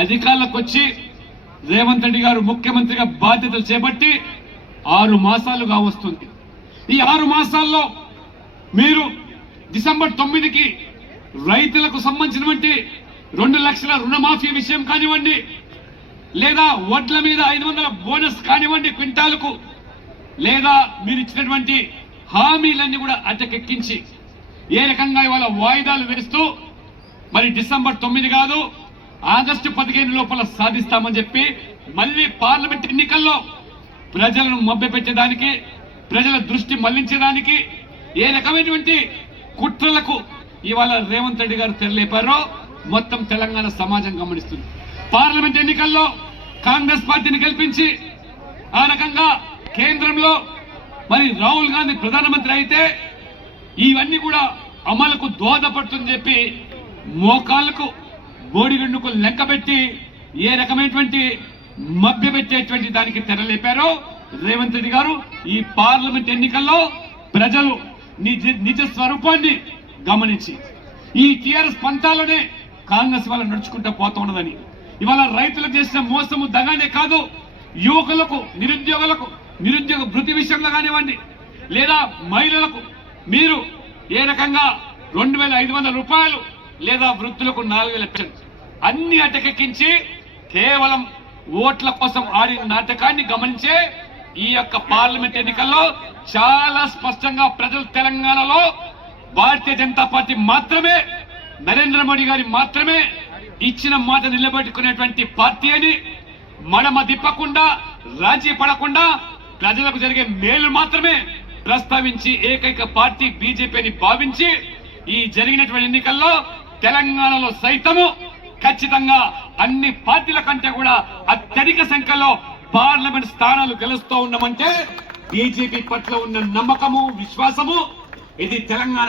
అధికారులకు వచ్చి రేవంత్ రెడ్డి గారు ముఖ్యమంత్రిగా బాధ్యతలు చేపట్టి ఆరు మాసాలుగా వస్తుంది. ఈ ఆరు మాసాల్లో మీరు డిసెంబర్ తొమ్మిదికి రైతులకు సంబంధించినటువంటి రెండు లక్షల రుణమాఫీ విషయం కానివ్వండి లేదా వడ్ల మీద ఐదు వందల బోనస్ కానివ్వండి క్వింటాలకు లేదా మీరు ఇచ్చినటువంటి హామీలన్నీ కూడా అటకెక్కించి ఏ రకంగా ఇవాళ వాయిదాలు వేస్తూ మరి డిసెంబర్ తొమ్మిది కాదు ఆగస్టు పదిహేను లోపల సాధిస్తామని చెప్పి మళ్ళీ పార్లమెంట్ ఎన్నికల్లో ప్రజలను మభ్యపెట్టేదానికి ప్రజల దృష్టి మళ్ళించడానికి ఏ రకమైనటువంటి కుట్రలకు ఇవాళ రేవంత్ రెడ్డి గారు తెరలేపారో మొత్తం తెలంగాణ సమాజం గమనిస్తుంది. పార్లమెంట్ ఎన్నికల్లో కాంగ్రెస్ పార్టీని గెలిపించి ఆ రకంగా కేంద్రంలో మరి రాహుల్ గాంధీ ప్రధానమంత్రి అయితే ఇవన్నీ కూడా అమలుకు దోహదపడుతుందని చెప్పి మోకాళ్ళకు బోడిగుండుకు లెక్కబెట్టి ఏ రకమైనటువంటి మభ్యపెట్టేటువంటి దానికి తెరలేపారో రేవంత్ రెడ్డి గారు ఈ పార్లమెంట్ ఎన్నికల్లో ప్రజలు నిజ నిజ స్వరూపాన్ని గమనించి ఈ టీఆర్ఎస్ పంతాలోనే కాంగ్రెస్ వాళ్ళ నడుచుకుంటూ పోతూ ఉన్నదని. ఇవాళ రైతులు చేసిన మోసము దగానే కాదు యువకులకు నిరుద్యోగులకు నిరుద్యోగ భృతి విషయంలో కానివ్వండి లేదా మహిళలకు మీరు ఏ రకంగా రెండు వేల ఐదు వందల రూపాయలు లేదా వృద్ధులకు నాలుగు వేల పెన్షన్. అన్ని అటకెక్కించి కేవలం ఓట్ల కోసం ఆడిన నాటకాన్ని గమనించే ఈ యొక్క పార్లమెంట్ ఎన్నికల్లో చాలా స్పష్టంగా ప్రజలు తెలంగాణలో భారతీయ జనతా పార్టీ మాత్రమే నరేంద్ర మోడీ గారి మాత్రమే ఇచ్చిన మాట నిలబెట్టుకునేటువంటి పార్టీ అని మడమ తిప్పకుండా రాజీ పడకుండా ప్రజలకు జరిగే మేలు మాత్రమే ప్రస్తావించి ఏకైక పార్టీ బీజేపీని భావించి ఈ జరిగినటువంటి ఎన్నికల్లో తెలంగాణలో సైతము ఖచ్చితంగా అన్ని పార్టీల కంటే కూడా అత్యధిక సంఖ్యలో పార్లమెంట్ స్థానాలు గెలుస్తూ ఉన్నామంటే బీజేపీ పట్ల ఉన్న నమ్మకము విశ్వాసము ఇది తెలంగాణ